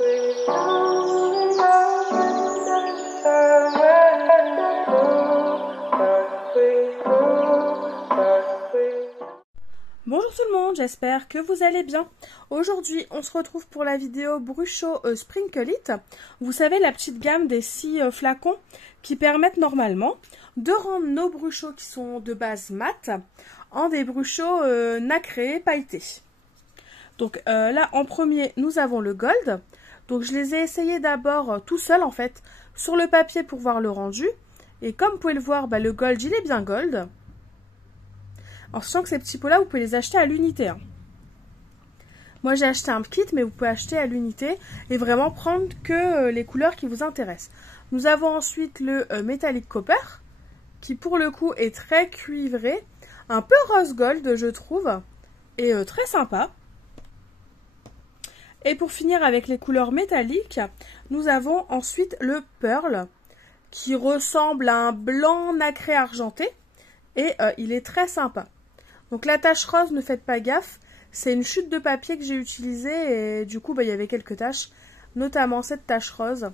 Bonjour tout le monde, j'espère que vous allez bien. Aujourd'hui, on se retrouve pour la vidéo Bruchot Sprinkle It. Vous savez, la petite gamme des 6 flacons qui permettent normalement de rendre nos bruchots qui sont de base mat en des bruchots nacrés, pailletés. Donc là, en premier, nous avons le gold. Donc je les ai essayés d'abord tout seul en fait, sur le papier pour voir le rendu. Et comme vous pouvez le voir, le gold, il est bien gold. En sachant que ces petits pots-là, vous pouvez les acheter à l'unité. Moi, j'ai acheté un kit, mais vous pouvez acheter à l'unité et vraiment prendre que les couleurs qui vous intéressent. Nous avons ensuite le Metallic Copper, qui pour le coup est très cuivré, un peu rose gold, je trouve, et très sympa. Et pour finir avec les couleurs métalliques, nous avons ensuite le Pearl, qui ressemble à un blanc nacré argenté, et il est très sympa. Donc la tache rose, ne faites pas gaffe, c'est une chute de papier que j'ai utilisée et du coup il y avait quelques taches, notamment cette tache rose,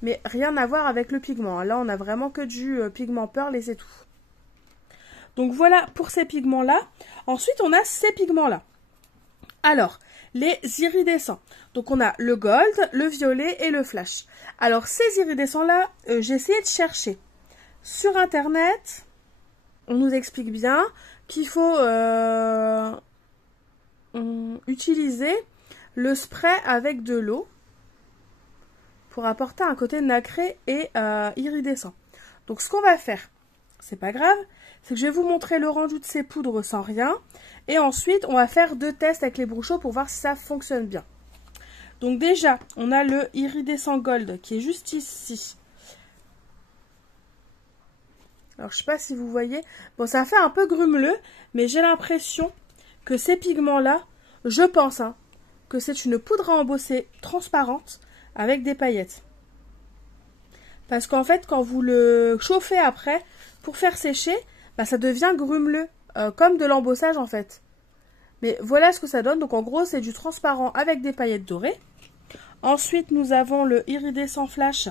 mais rien à voir avec le pigment. Là on a vraiment que du pigment Pearl et c'est tout. Donc voilà pour ces pigments-là. Ensuite on a ces pigments-là. Alors, les iridescents. Donc on a le gold, le violet et le flash. Alors ces iridescents-là, j'ai essayé de chercher. Sur internet, on nous explique bien qu'il faut utiliser le spray avec de l'eau pour apporter un côté nacré et iridescent. Donc ce qu'on va faire, c'est pas grave, c'est que je vais vous montrer le rendu de ces poudres sans rien. Et ensuite, on va faire 2 tests avec les bruchots pour voir si ça fonctionne bien. Donc déjà, on a le iridescent gold qui est juste ici. Alors, je ne sais pas si vous voyez. Bon, ça fait un peu grumeleux, mais j'ai l'impression que ces pigments-là, je pense que c'est une poudre à embosser transparente avec des paillettes. Parce qu'en fait, quand vous le chauffez après, pour faire sécher, ça devient grumeleux, comme de l'embossage en fait. Mais voilà ce que ça donne. Donc en gros, c'est du transparent avec des paillettes dorées. Ensuite, nous avons le iridescent flash.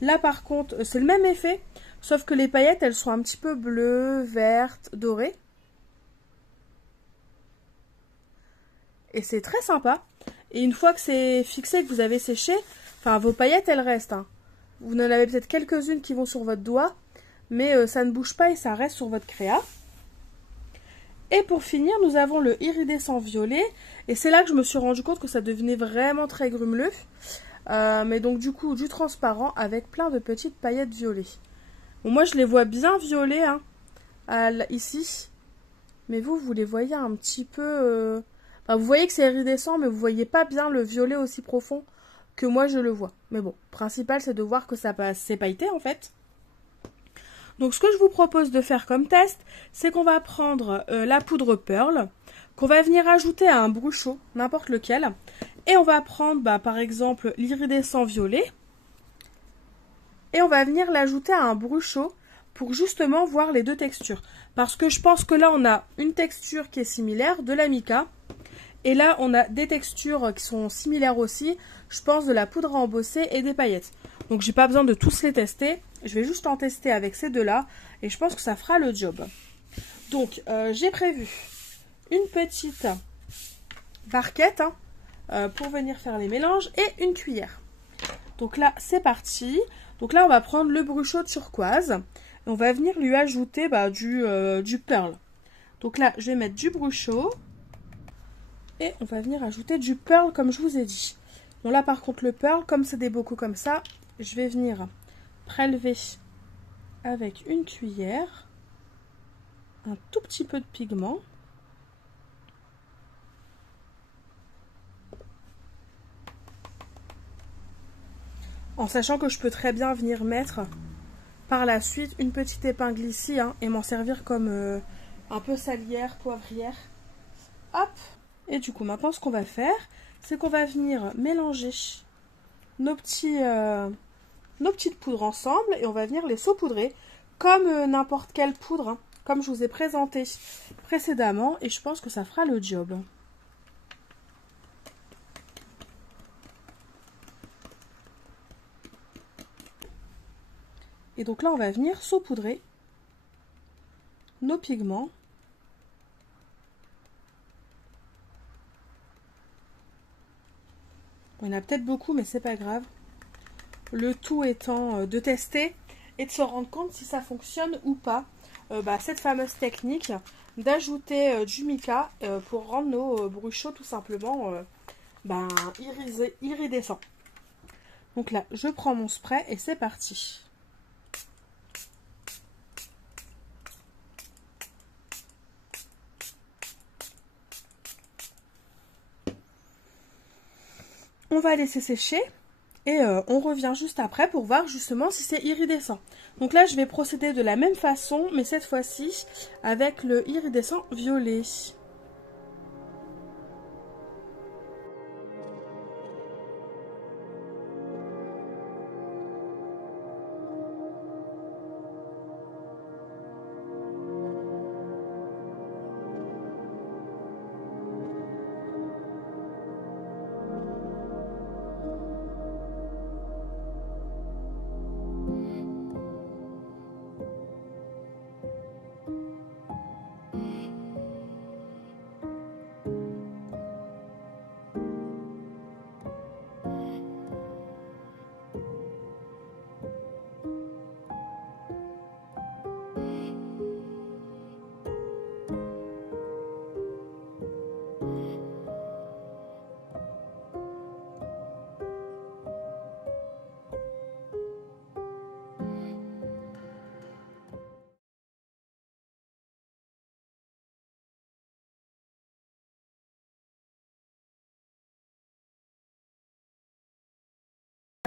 Là, par contre, c'est le même effet. Sauf que les paillettes, elles sont un petit peu bleues, vertes, dorées. Et c'est très sympa. Et une fois que c'est fixé, que vous avez séché, vos paillettes, elles restent. Vous en avez peut-être quelques-unes qui vont sur votre doigt. Mais ça ne bouge pas et ça reste sur votre créa. Et pour finir, nous avons le iridescent violet. Et c'est là que je me suis rendu compte que ça devenait vraiment très grumeleux. Mais donc du coup, du transparent avec plein de petites paillettes violettes. Bon, moi, je les vois bien violets ici. Mais vous les voyez un petit peu... vous voyez que c'est iridescent, mais vous voyez pas bien le violet aussi profond que moi, je le vois. Mais bon, le principal, c'est de voir que ça passe, c'est pailleté, en fait. Donc, ce que je vous propose de faire comme test, c'est qu'on va prendre la poudre Pearl, qu'on va venir ajouter à un bruchot, n'importe lequel. Et on va prendre, par exemple, l'iridescent violet. Et on va venir l'ajouter à un bruchot pour justement voir les 2 textures. Parce que je pense que là, on a une texture qui est similaire, de la mica. Et là, on a des textures qui sont similaires aussi. Je pense de la poudre à embosser et des paillettes. Donc, j'ai pas besoin de tous les tester. Je vais juste en tester avec ces 2-là. Et je pense que ça fera le job. Donc, j'ai prévu une petite barquette pour venir faire les mélanges et une cuillère. Donc là, c'est parti. Donc là, on va prendre le bruchot turquoise. Et on va venir lui ajouter du pearl. Donc là, je vais mettre du bruchot. Et on va venir ajouter du pearl comme je vous ai dit. Bon là, par contre, le pearl, comme c'est des bocaux comme ça, je vais venir prélever avec une cuillère un tout petit peu de pigment. En sachant que je peux très bien venir mettre par la suite une petite épingle ici et m'en servir comme un peu salière, poivrière. Hop! Et du coup, maintenant, ce qu'on va faire, c'est qu'on va venir mélanger nos petites poudres ensemble et on va venir les saupoudrer comme n'importe quelle poudre, comme je vous ai présenté précédemment, et je pense que ça fera le job. Et donc là, on va venir saupoudrer nos pigments. Il y en a peut-être beaucoup, mais c'est pas grave. Le tout étant de tester et de se rendre compte si ça fonctionne ou pas. Cette fameuse technique d'ajouter du mica pour rendre nos bruchots tout simplement iridescents. Donc là, je prends mon spray et c'est parti. On va laisser sécher et on revient juste après pour voir justement si c'est iridescent. Donc là, je vais procéder de la même façon, mais cette fois-ci avec le iridescent violet.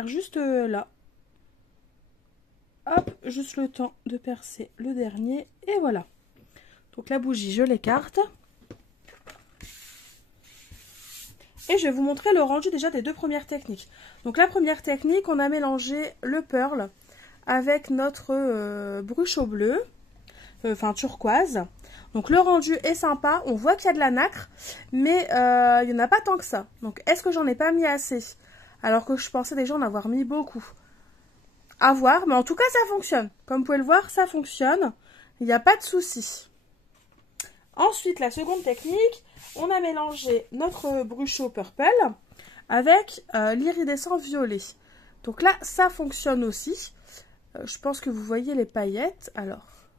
Juste là. Hop, juste le temps de percer le dernier. Et voilà. Donc la bougie, je l'écarte. Et je vais vous montrer le rendu déjà des deux premières techniques. Donc la première technique, on a mélangé le pearl avec notre bruchot bleu, enfin turquoise. Donc le rendu est sympa, on voit qu'il y a de la nacre, mais il n'y en a pas tant que ça. Donc est-ce que j'en ai pas mis assez? Alors que je pensais déjà en avoir mis beaucoup. À voir, mais en tout cas ça fonctionne. Comme vous pouvez le voir, ça fonctionne. Il n'y a pas de souci. Ensuite, la seconde technique, on a mélangé notre bruchot purple avec l'iridescent violet. Donc là, ça fonctionne aussi. Je pense que vous voyez les paillettes. Alors,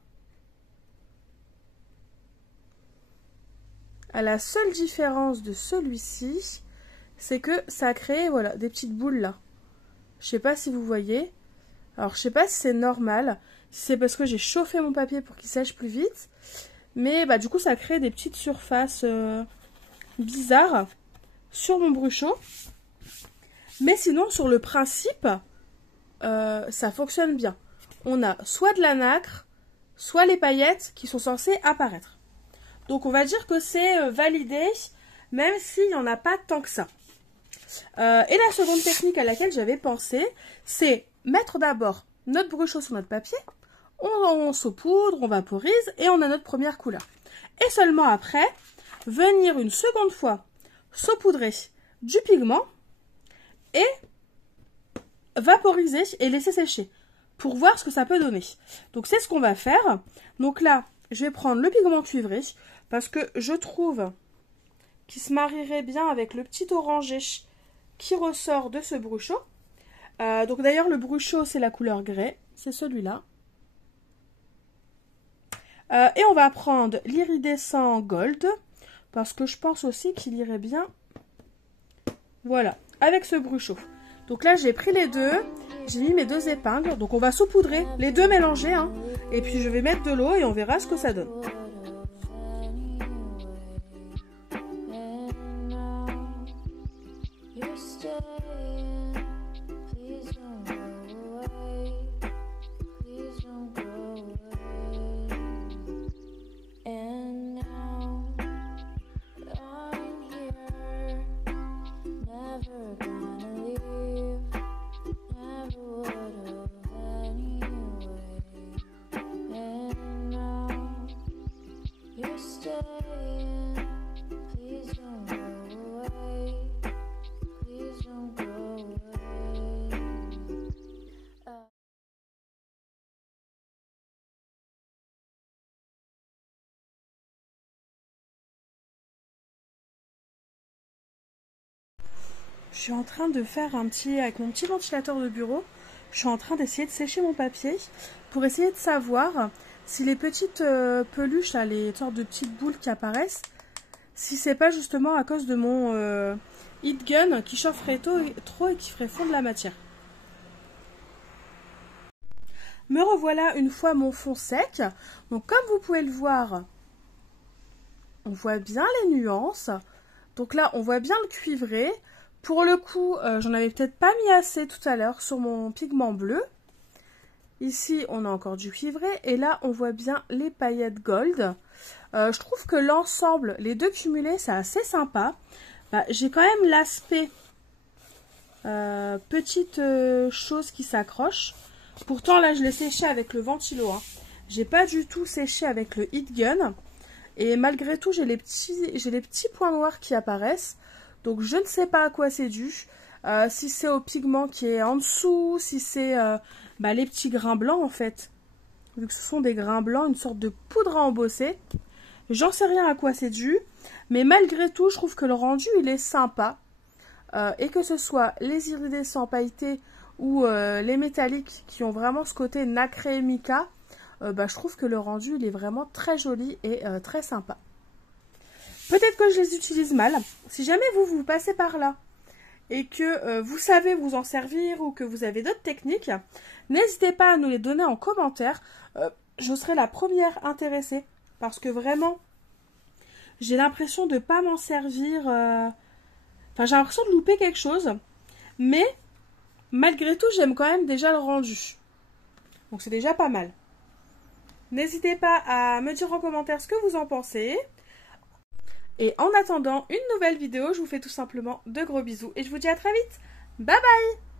à la seule différence de celui-ci, c'est que ça a créé voilà, des petites boules là. Je sais pas si vous voyez. Alors, je sais pas si c'est normal, si c'est parce que j'ai chauffé mon papier pour qu'il sèche plus vite. Mais du coup, ça crée des petites surfaces bizarres sur mon bruchot. Mais sinon, sur le principe, ça fonctionne bien. On a soit de la nacre, soit les paillettes qui sont censées apparaître. Donc, on va dire que c'est validé, même s'il n'y en a pas tant que ça. Et la seconde technique à laquelle j'avais pensé, c'est mettre d'abord notre bruchot sur notre papier, on saupoudre, on vaporise et on a notre première couleur. Et seulement après, venir une seconde fois saupoudrer du pigment et vaporiser et laisser sécher pour voir ce que ça peut donner. Donc c'est ce qu'on va faire. Donc là, je vais prendre le pigment cuivré parce que je trouve qu'il se marierait bien avec le petit orangé qui ressort de ce bruchot. Donc d'ailleurs le bruchot c'est la couleur grès, c'est celui-là. Et on va prendre l'iridescent gold parce que je pense aussi qu'il irait bien, voilà, avec ce bruchot. Donc là j'ai pris les deux, j'ai mis mes deux épingles, donc on va saupoudrer les deux mélangés, hein, et puis je vais mettre de l'eau et on verra ce que ça donne. Je suis en train de faire avec mon petit ventilateur de bureau, je suis en train d'essayer de sécher mon papier pour essayer de savoir si les petites peluches, là, les sortes de petites boules qui apparaissent, si c'est pas justement à cause de mon heat gun qui chaufferait trop et qui ferait fondre la matière. Me revoilà une fois mon fond sec. Donc comme vous pouvez le voir, on voit bien les nuances. Donc là, on voit bien le cuivré. Pour le coup, j'en avais peut-être pas mis assez tout à l'heure sur mon pigment bleu. Ici, on a encore du cuivré. Et là, on voit bien les paillettes gold. Je trouve que l'ensemble, les deux cumulés, c'est assez sympa. J'ai quand même l'aspect petite chose qui s'accroche. Pourtant, là, je l'ai séché avec le ventilo. Hein. J'ai pas du tout séché avec le heat gun. Et malgré tout, j'ai les petits points noirs qui apparaissent. Donc, je ne sais pas à quoi c'est dû. Si c'est au pigment qui est en dessous, si c'est les petits grains blancs, en fait. Vu que ce sont des grains blancs, une sorte de poudre à embosser. J'en sais rien à quoi c'est dû. Mais malgré tout, je trouve que le rendu, il est sympa. Et que ce soit les iridescents pailletés ou les métalliques qui ont vraiment ce côté nacré et mica, je trouve que le rendu il est vraiment très joli et très sympa. Peut-être que je les utilise mal. Si jamais vous passez par là et que vous savez vous en servir ou que vous avez d'autres techniques, n'hésitez pas à nous les donner en commentaire. Je serai la première intéressée parce que vraiment, j'ai l'impression de ne pas m'en servir. J'ai l'impression de louper quelque chose. Mais malgré tout, j'aime quand même déjà le rendu. Donc c'est déjà pas mal. N'hésitez pas à me dire en commentaire ce que vous en pensez. Et en attendant une nouvelle vidéo, je vous fais tout simplement de gros bisous. Et je vous dis à très vite. Bye bye!